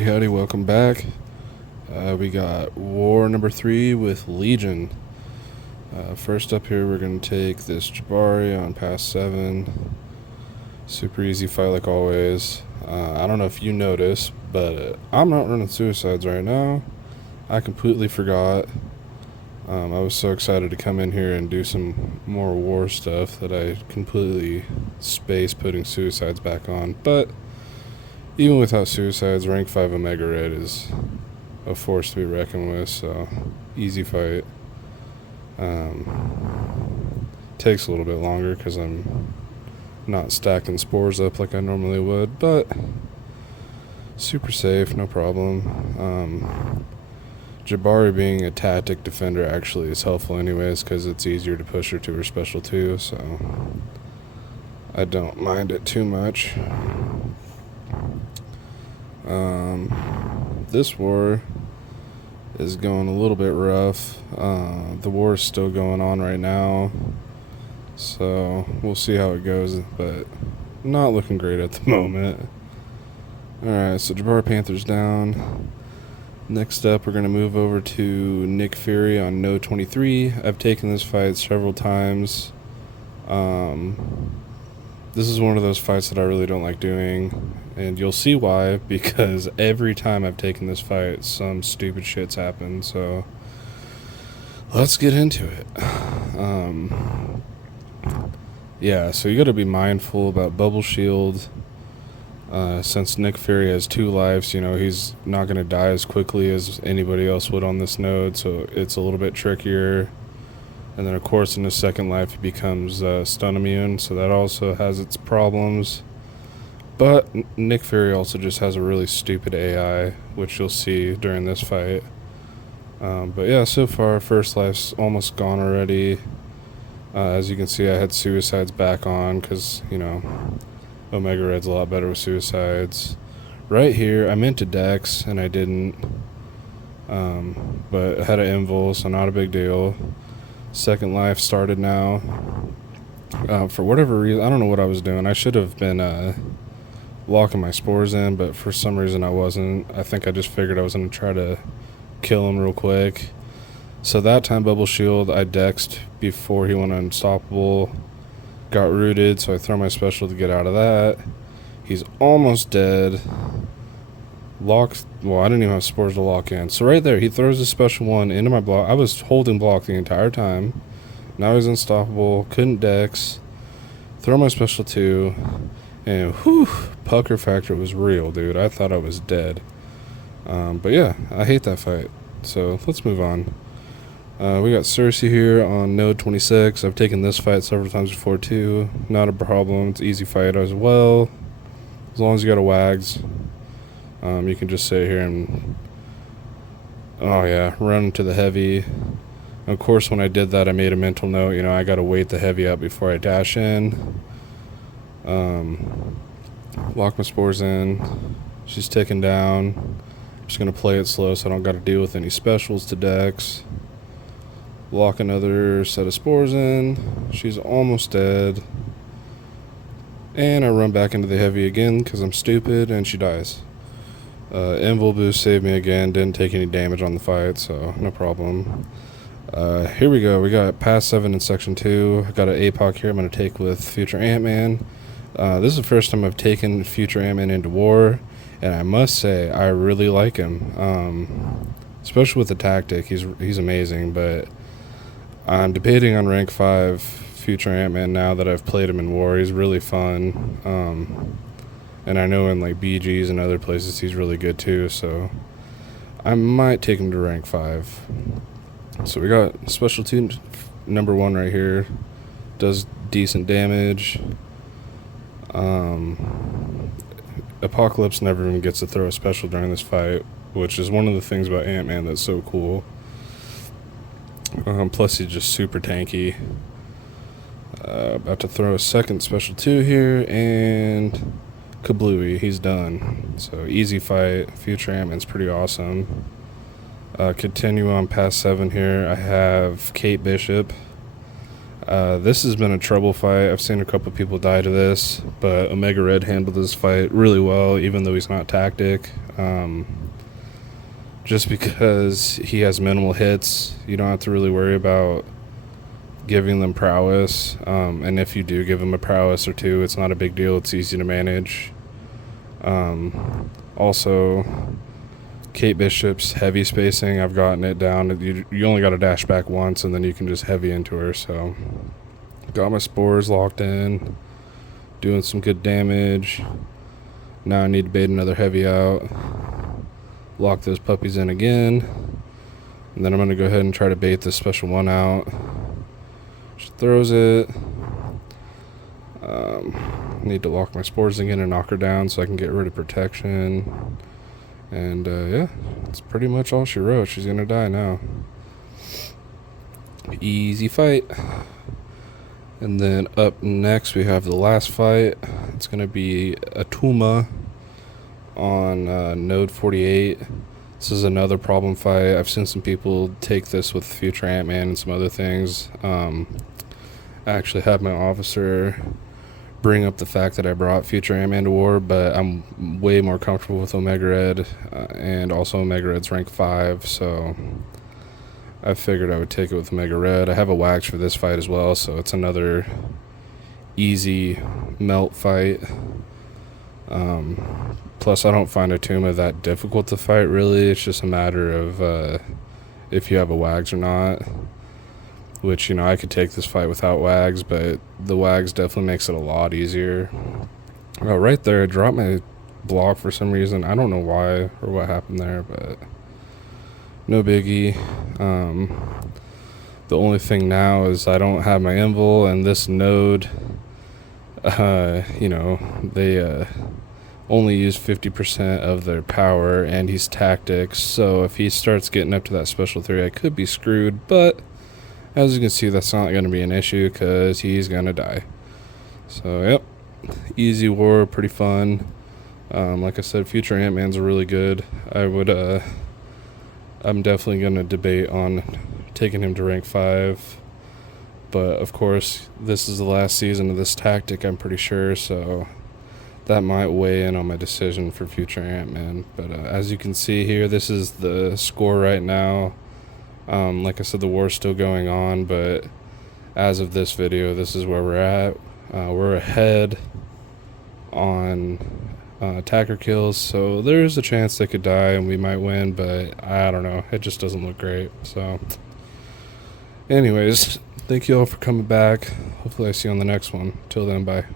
Howdy, welcome back. We got war number 3 with Legion. First up here, we're going to take this Jabari on pass 7. Super easy fight like always. I don't know if you noticed, but I'm not running suicides right now. I completely forgot. I was so excited to come in here and do some more war stuff that I completely spaced putting suicides back on. But even without suicides, rank 5 Omega Red is a force to be reckoned with, so easy fight. Takes a little bit longer because I'm not stacking spores up like I normally would, but super safe, no problem. Jabari being a tactic defender actually is helpful anyways because it's easier to push her to her special 2, so I don't mind it too much. This war is going a little bit rough. The war is still going on right now, so we'll see how it goes, but not looking great at the moment. Alright, so Jabari Panther's down. Next up, we're going to move over to Nick Fury on node 23. I've taken this fight several times. This is one of those fights that I really don't like doing, and you'll see why, because every time I've taken this fight, some stupid shit's happened, so let's get into it. Yeah, so you gotta be mindful about bubble shield. Since Nick Fury has 2 lives, he's not gonna die as quickly as anybody else would on this node, so it's a little bit trickier. And then, of course, in his second life, he becomes stun immune, so that also has its problems. But Nick Fury also just has a really stupid AI, which you'll see during this fight. But yeah, so far, first life's almost gone already. As you can see, I had suicides back on because, Omega Red's a lot better with suicides. Right here, I meant to Dex, and I didn't. But I had an invul, so not a big deal. Second life started now. For whatever reason, I don't know what I was doing. I should have been locking my spores in, but for some reason I wasn't. I think I just figured I was going to try to kill him real quick. So that time, bubble shield, I dexed before he went unstoppable. Got rooted, so I throw my special to get out of that. He's almost dead. Locked. Well, I didn't even have spores to lock in. So right there, he throws a special 1 into my block. I was holding block the entire time. Now he's unstoppable. Couldn't dex. Throw my special 2. And whew, pucker factor was real, dude. I thought I was dead. But yeah, I hate that fight. So let's move on. We got Cersei here on node 26. I've taken this fight several times before too. Not a problem. It's an easy fight as well. As long as you got a wags. You can just sit here and, run into the heavy. Of course, when I did that, I made a mental note, I got to wait the heavy out before I dash in. Lock my spores in. She's ticking down. I'm just going to play it slow so I don't got to deal with any specials to dex. Lock another set of spores in. She's almost dead. And I run back into the heavy again because I'm stupid, and she dies. Invul boost saved me again, didn't take any damage on the fight, so no problem. Here we go, we got pass 7 in section 2. I got an APOC here I'm going to take with future Ant-Man. This is the first time I've taken future Ant-Man into war, and I must say, I really like him. Especially with the tactic, he's amazing, but I'm debating on rank 5 future Ant-Man now that I've played him in war. He's really fun. And I know in like BGs and other places he's really good too, so I might take him to rank 5. So we got special 2 number 1 right here. Does decent damage. Apocalypse never even gets to throw a special during this fight, which is one of the things about Ant-Man that's so cool. Plus he's just super tanky. About to throw a second special 2 here, and kablooey, he's done. So easy fight. Future Ant-Man's pretty awesome. Continue on past 7 here. I have Kate Bishop. This has been a trouble fight. I've seen a couple people die to this, but Omega Red handled this fight really well, even though he's not tactic. Just because he has minimal hits, you don't have to really worry about giving them prowess. And if you do give them a prowess or two, it's not a big deal. It's easy to manage. Also, Kate Bishop's heavy spacing, I've gotten it down. You only got to dash back once, and then you can just heavy into her. So, got my spores locked in, doing some good damage. Now I need to bait another heavy out, lock those puppies in again, and then I'm going to go ahead and try to bait this special one out. She throws it. Need to lock my spores again and knock her down so I can get rid of protection. And yeah, that's pretty much all she wrote. She's going to die now. Easy fight. And then up next we have the last fight. It's going to be a Tuma on node 48. This is another problem fight. I've seen some people take this with future Ant-Man and some other things. I actually had my officer bring up the fact that I brought future Ant-Man to war, but I'm way more comfortable with Omega Red, and also Omega Red's rank 5, so I figured I would take it with Omega Red. I have a wax for this fight as well, so it's another easy melt fight. Plus, I don't find a Tuma that difficult to fight, really. It's just a matter of if you have a wags or not. Which, you know, I could take this fight without wags, but the wags definitely makes it a lot easier. Oh, right there, I dropped my block for some reason. I don't know why or what happened there, but no biggie. The only thing now is I don't have my invul, and this node, you know, they only use 50% of their power, and he's tactics, so if he starts getting up to that special 3, I could be screwed, but as you can see, that's not going to be an issue because he's going to die. So, yep. Easy war, pretty fun. Like I said, future Ant-Mans are really good. I'm definitely going to debate on taking him to rank 5. But, of course, this is the last season of this tactic, I'm pretty sure. So, that might weigh in on my decision for future Ant-Man. But, as you can see here, this is the score right now. Like I said, the war's still going on, but as of this video, this is where we're at. We're ahead on attacker kills, so there's a chance they could die and we might win, but I don't know. It just doesn't look great. So, anyways, thank you all for coming back. Hopefully I see you on the next one. Till then, bye.